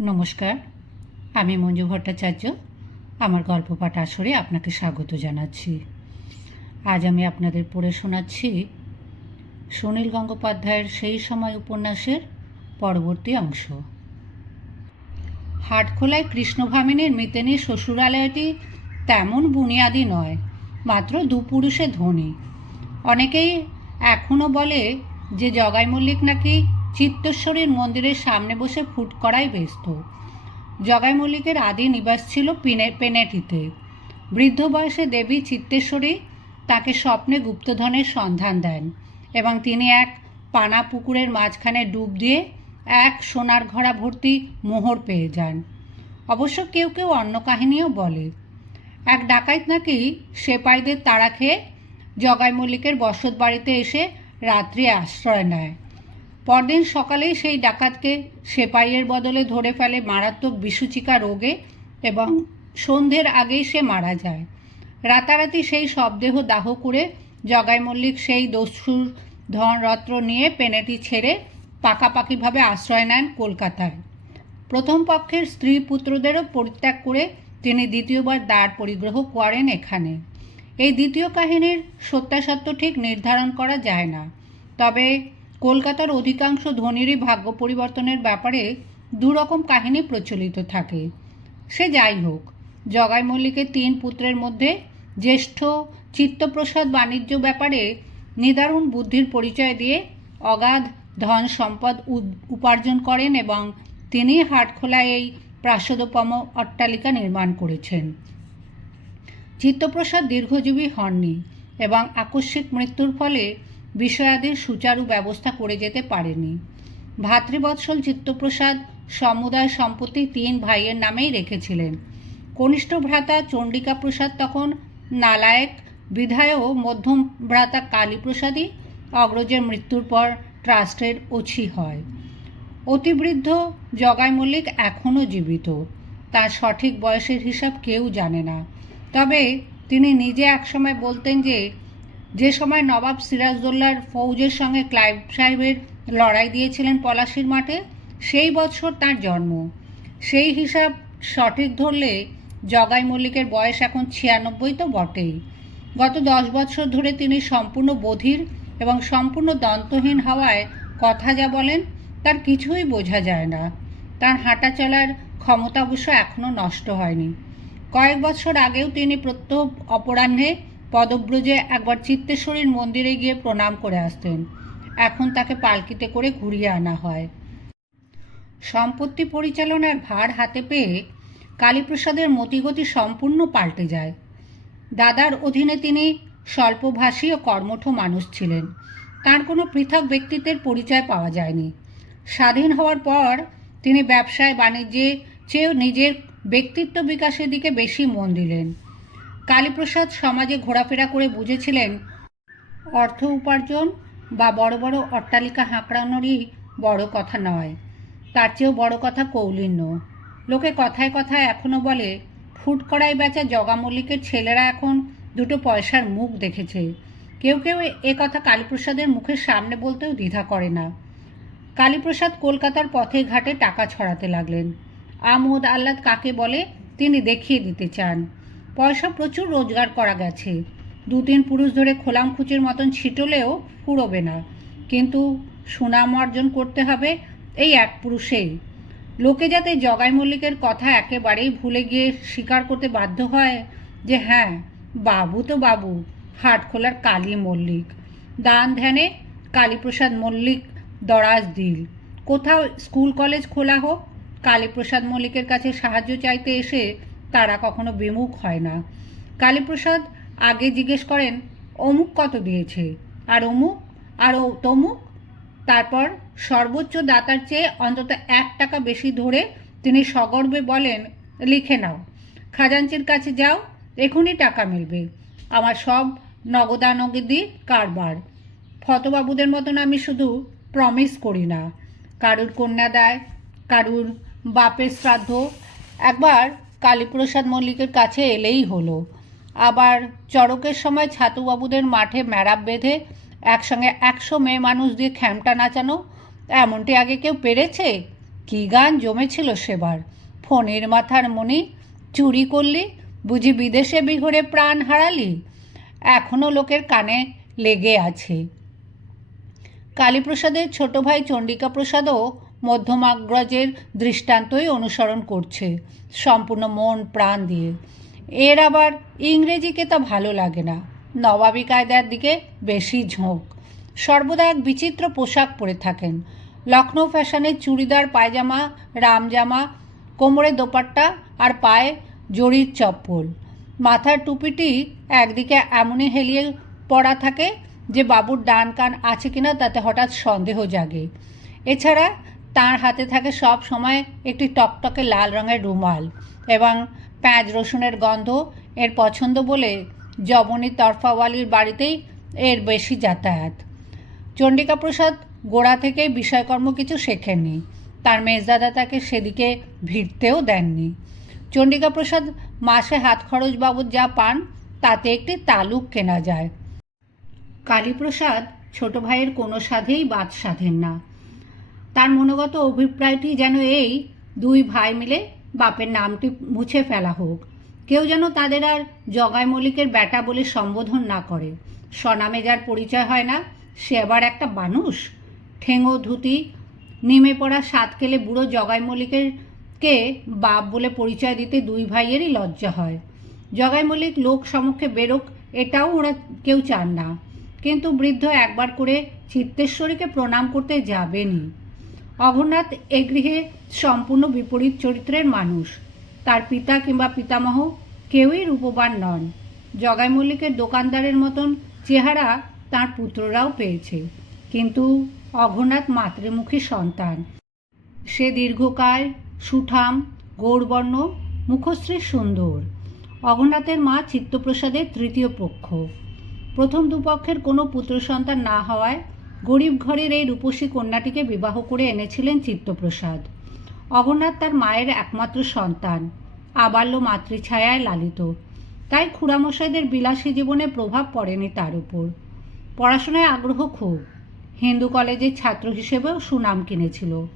নমস্কার, আমি মঞ্জু ভট্টাচার্য। আমার গল্প পাঠ আসরে আপনাকে স্বাগত জানাচ্ছি। আজ আমি আপনাদের পড়ে শোনাচ্ছি সুনীল গঙ্গোপাধ্যায়ের সেই সময় উপন্যাসের পরবর্তী অংশ। হাটখোলায় কৃষ্ণভামিনীর মিতেনির শ্বশুরালয়টি তেমন বুনিয়াদি নয়, মাত্র দু পুরুষে ধনী। অনেকেই এখনও বলে যে জগাই মল্লিক নাকি চিত্তেশ্বরীর মন্দিরের সামনে বসে ফুট করাই ব্যস্ত। জগাই মল্লিকের আদি নিবাস ছিল পিনে, পেনেটিতে। বৃদ্ধ বয়সে দেবী চিত্তেশ্বরী তাকে স্বপ্নে গুপ্তধনের সন্ধান দেন এবং তিনি এক পানা পুকুরের মাঝখানে ডুব দিয়ে এক সোনার ঘড়া ভর্তি মোহর পেয়ে যান। অবশ্য কেউ কেউ অন্য কাহিনীও বলে। এক ডাকাইত নাকি সেপাইদের তাড়া খেয়ে জগাই মল্লিকের বসত বাড়িতে এসে রাত্রি আশ্রয় নেয়। পরদিন সকালেই সেই ডাকাতকে সেপাইয়ের বদলে ধরে ফেলে মারাত্মক বিসূচিকা রোগে এবং সন্ধ্যের আগেই সে মারা যায়। রাতারাতি সেই শবদেহ দাহ করে জগাই মল্লিক সেই দস্যুর ধনরত্ন নিয়ে পেনেটি ছেড়ে পাকাপাকিভাবে আশ্রয় নেন কলকাতায়। প্রথম পক্ষের স্ত্রী পুত্রদেরও পরিত্যাগ করে তিনি দ্বিতীয়বার দ্বার পরিগ্রহ করেন এখানে। এই দ্বিতীয় কাহিনীর সত্যাসত্য ঠিক নির্ধারণ করা যায় না। তবে কলকাতার অধিকাংশ ধনীরই ভাগ্য পরিবর্তনের ব্যাপারে দুরকম কাহিনী প্রচলিত থাকে। সে যাই হোক, জগাই মল্লিকের তিন পুত্রের মধ্যে জ্যেষ্ঠ চিত্তপ্রসাদ বাণিজ্য ব্যাপারে নিদারুণ বুদ্ধির পরিচয় দিয়ে অগাধ ধন সম্পদ উপার্জন করেন এবং তিনি হাটখোলায় এই প্রাসাদোপম অট্টালিকা নির্মাণ করেছেন। চিত্তপ্রসাদ দীর্ঘজীবী হননি এবং আকস্মিক মৃত্যুর ফলে বিষয়াদির সুচারু ব্যবস্থা করে যেতে পারেনি। ভাতৃবৎসল চিত্তপ্রসাদ সমুদায় সম্পত্তি তিন ভাইয়ের নামেই রেখেছিলেন। কনিষ্ঠ ভ্রাতা চণ্ডিকা প্রসাদ তখন নালায়েক, বিধায়ক মধ্যম ভ্রাতা কালীপ্রসাদই অগ্রজের মৃত্যুর পর ট্রাস্টের ওছি হয়। অতিবৃদ্ধ জগাই মল্লিক এখনও জীবিত। তার সঠিক বয়সের হিসাব কেউ জানে না। তবে তিনি নিজে একসময় বলতেন যে যে সময় নবাব সিরাজদৌল্লার ফৌজের সঙ্গে ক্লাইভ সাহেবের লড়াই দিয়েছিলেন পলাশির মাঠে, সেই বছর তার জন্ম। সেই হিসাব সঠিক ধরলে জগাই মল্লিকের বয়স এখন ছিয়ানব্বই তো বটেই। গত দশ বছর ধরে তিনি সম্পূর্ণ বধির এবং সম্পূর্ণ দন্তহীন হওয়ায় কথা যা বলেন, তার কিছুই বোঝা যায় না। তার হাঁটা চলার ক্ষমতা অবশ্য এখনও নষ্ট হয়নি। কয়েক বছর আগেও তিনি প্রত্যহ অপরাহ্নে পদব্রজে একবার চিত্তেশ্বরীর মন্দিরে গিয়ে প্রণাম করে আসতেন। এখন তাকে পালকিতে করে ঘুরিয়ে আনা হয়। সম্পত্তি পরিচালনার ভার হাতে পেয়ে কালীপ্রসাদের মতিগতি সম্পূর্ণ পাল্টে যায়। দাদার অধীনে তিনি স্বল্পভাষী ও কর্মঠ মানুষ ছিলেন। তার কোনো পৃথক ব্যক্তিত্বের পরিচয় পাওয়া যায়নি। স্বাধীন হওয়ার পর তিনি ব্যবসায় বাণিজ্যে চেয়েও নিজের ব্যক্তিত্ব বিকাশের দিকে বেশি মন দিলেন। কালীপ্রসাদ সমাজে ঘোরাফেরা করে বুঝেছিলেন, অর্থ উপার্জন বা বড় বড় অট্টালিকা হাঁকড়ানোরই বড় কথা নয়। তার চেয়েও বড় কথা কৌলিন্য। লোকে কথায় কথায় এখনও বলে, ফুট কড়াই বেচা জগা মল্লিকের ছেলেরা এখন দুটো পয়সার মুখ দেখেছে। কেউ কেউ এ কথা কালীপ্রসাদের মুখের সামনে বলতেও দ্বিধা করে না। কালীপ্রসাদ কলকাতার পথে ঘাটে টাকা ছড়াতে লাগলেন। আমোদ আহ্লাদ কাকে বলে তিনি দেখিয়ে দিতে চান। পয়সা প্রচুর রোজগার করা গেছে। দু তিন পুরুষ ধরে খোলামখুচির মতন ছিটলেও ফুরোবে না। কিন্তু সুনাম অর্জন করতে হবে এই এক পুরুষেই। লোকে যাতে জগাই মল্লিকের কথা একেবারেই ভুলে গিয়ে স্বীকার করতে বাধ্য হয় যে হ্যাঁ বাবু তো বাবু হাটখোলার কালী মল্লিক। দান ধ্যানে কালীপ্রসাদ মল্লিক দরাজ দিল। কোথাও স্কুল কলেজ খোলা হোক, কালীপ্রসাদ মল্লিকের কাছে সাহায্য চাইতে এসে তারা কখনো বিমুখ হয় না। কালীপ্রসাদ আগে জিজ্ঞেস করেন, অমুক কত দিয়েছে? আর অমুক? আর তমুক? তারপর সর্বোচ্চ দাতার চেয়ে অন্তত এক টাকা বেশি ধরে তিনি সগর্বে বলেন, লিখে নাও। খাজাঞ্চির কাছে যাও, এখনই টাকা মিলবে। আমার সব নগদানগদি কারবার। ফতবাবুদের মতন আমি শুধু প্রমিস করি না। কারুর কন্যা দেয়, কারুর বাপের শ্রাদ্ধ। একবার কালীপ্রসাদ মল্লিকের কাছে এলেই হলো। আবার চড়কের সময় ছাতুবাবুদের মাঠে ম্যারাপ বেঁধে একসঙ্গে একশো মেয়ে মানুষ দিয়ে খ্যামটা নাচানো, এমনটি আগে কেউ পেরেছে? কী গান জমেছিল সেবার? ফোনের মাথার মনি চুরি করলি, বুঝি বিদেশে বিঘরে প্রাণ হারালি? এখনও লোকের কানে লেগে আছে। কালীপ্রসাদের ছোট ভাই চণ্ডিকা প্রসাদও মধ্যমাগ্রজের দৃষ্টান্তই অনুসরণ করছে, সম্পূর্ণ মন প্রাণ দিয়ে। এর আবার ইংরেজিকে তা ভালো লাগে না। নবাবী কায়দার দিকে বেশি ঝোঁক। সর্বদা এক বিচিত্র পোশাক পরে থাকেন। লখনৌ ফ্যাশনের চুড়িদার, পায়জামা, রামজামা, কোমরে দোপাট্টা আর পায়ে জড়ির চপ্পল। মাথার টুপিটি একদিকে এমনই হেলিয়ে পড়া থাকে যে বাবুর ডান কান আছে কিনা তাতে হঠাৎ সন্দেহ জাগে। এছাড়া তার হাতে থাকে সব সময় একটি টকটকে লাল রঙের রুমাল এবং পেঁয়াজ রসুনের গন্ধ। এর পছন্দ বলে জবনী তরফাওয়ালির বাড়িতেই এর বেশি যাতায়াত। চণ্ডিকা প্রসাদ গোড়া থেকেই বিষয়কর্ম কিছু শেখেননি। তার মেজদাদা তাকে সেদিকে ভিড়তেও দেননি। চণ্ডিকা প্রসাদ মাসে হাত খরচ বাবদ যা পান, তাতে একটি তালুক কেনা যায়। কালীপ্রসাদ ছোট ভাইয়ের কোনো সাধেই বাদ সাধেন না। তার মনোগত অভিপ্রায়টি যেন এই দুই ভাই মিলে বাপের নামটি মুছে ফেলা হোক। কেউ যেন তাদের আর জগাই মল্লিকের ব্যাটা বলে সম্বোধন না করে। স্বনামে যার পরিচয় হয় না, সে আবার একটা মানুষ? ঠেঙো ধুতি, নেমে পড়া সাতকেলে বুড়ো জগাই মল্লিকের কে বাপ বলে পরিচয় দিতে দুই ভাইয়েরই লজ্জা হয়। জগাই মল্লিক লোক সমক্ষে বেরোক, এটাও ওরা কেউ চান না। কিন্তু বৃদ্ধ একবার করে চিত্তেশ্বরীকে প্রণাম করতে যাবেনই। অঘরনাথ এ গৃহে সম্পূর্ণ বিপরীত চরিত্রের মানুষ। তার পিতা কিংবা পিতামহ কেউই রূপবান নন। জগাই মল্লিকের দোকানদারের মতন চেহারা তার পুত্ররাও পেয়েছে। কিন্তু অঘরনাথ মাতৃমুখী সন্তান। সে দীর্ঘকায় সুঠাম, গৌরবর্ণ, মুখশ্রী সুন্দর। অঘনাথের মা চিত্তপ্রসাদের তৃতীয় পক্ষ। প্রথম দুপক্ষের কোনো পুত্র সন্তান না হওয়ায় গরিব ঘরের এই রূপসী কন্যাটিকে বিবাহ করে এনেছিলেন চিত্তপ্রসাদ। অগরনাথ তার মায়ের একমাত্র সন্তান, আবাল্য মাতৃছায়ায় লালিত। তাই খুড়ামশাইদের বিলাসী জীবনে প্রভাব পড়েনি তার উপর। পড়াশোনায় আগ্রহ খুব। হিন্দু কলেজের ছাত্র হিসেবেও সুনাম কিনেছিল।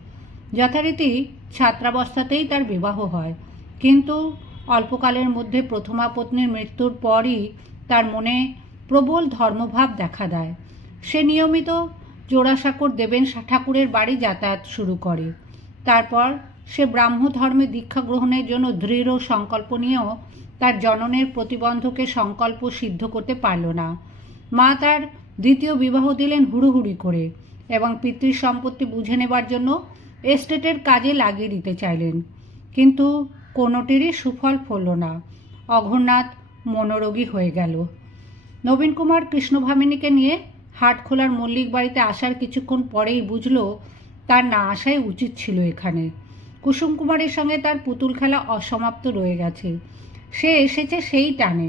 যথারীতি ছাত্রাবস্থাতেই তার বিবাহ হয়। কিন্তু অল্পকালের মধ্যে প্রথমা পত্নীর মৃত্যুর পরই তার মনে প্রবল ধর্মভাব দেখা দেয়। সে নিয়মিত জোড়াসাঁকোর দেবেন ঠাকুরের বাড়ি যাতায়াত শুরু করে। তারপর সে ব্রাহ্ম ধর্মে দীক্ষা গ্রহণের জন্য দৃঢ় সংকল্প নিয়েও তার জননের প্রতিবন্ধকে সংকল্প সিদ্ধ করতে পারল না। মা তার দ্বিতীয় বিবাহ দিলেন হুড়ুহুড়ি করে এবং পিতৃ সম্পত্তি বুঝে নেবার জন্য এস্টেটের কাজে লাগিয়ে দিতে চাইলেন। কিন্তু কোনোটিরই সুফল ফলল না। অঘরনাথ মনোরোগী হয়ে গেল। নবীন কুমার কৃষ্ণভামিনীকে নিয়ে হাটখোলার মল্লিক বাড়িতে আসার কিছুক্ষণ পরেই বুঝল, তার না আসাই উচিত ছিল এখানে। কুসুম কুমারের সঙ্গে তার পুতুল খেলা অসমাপ্ত রয়ে গেছে। সে এসেছে সেই টানে।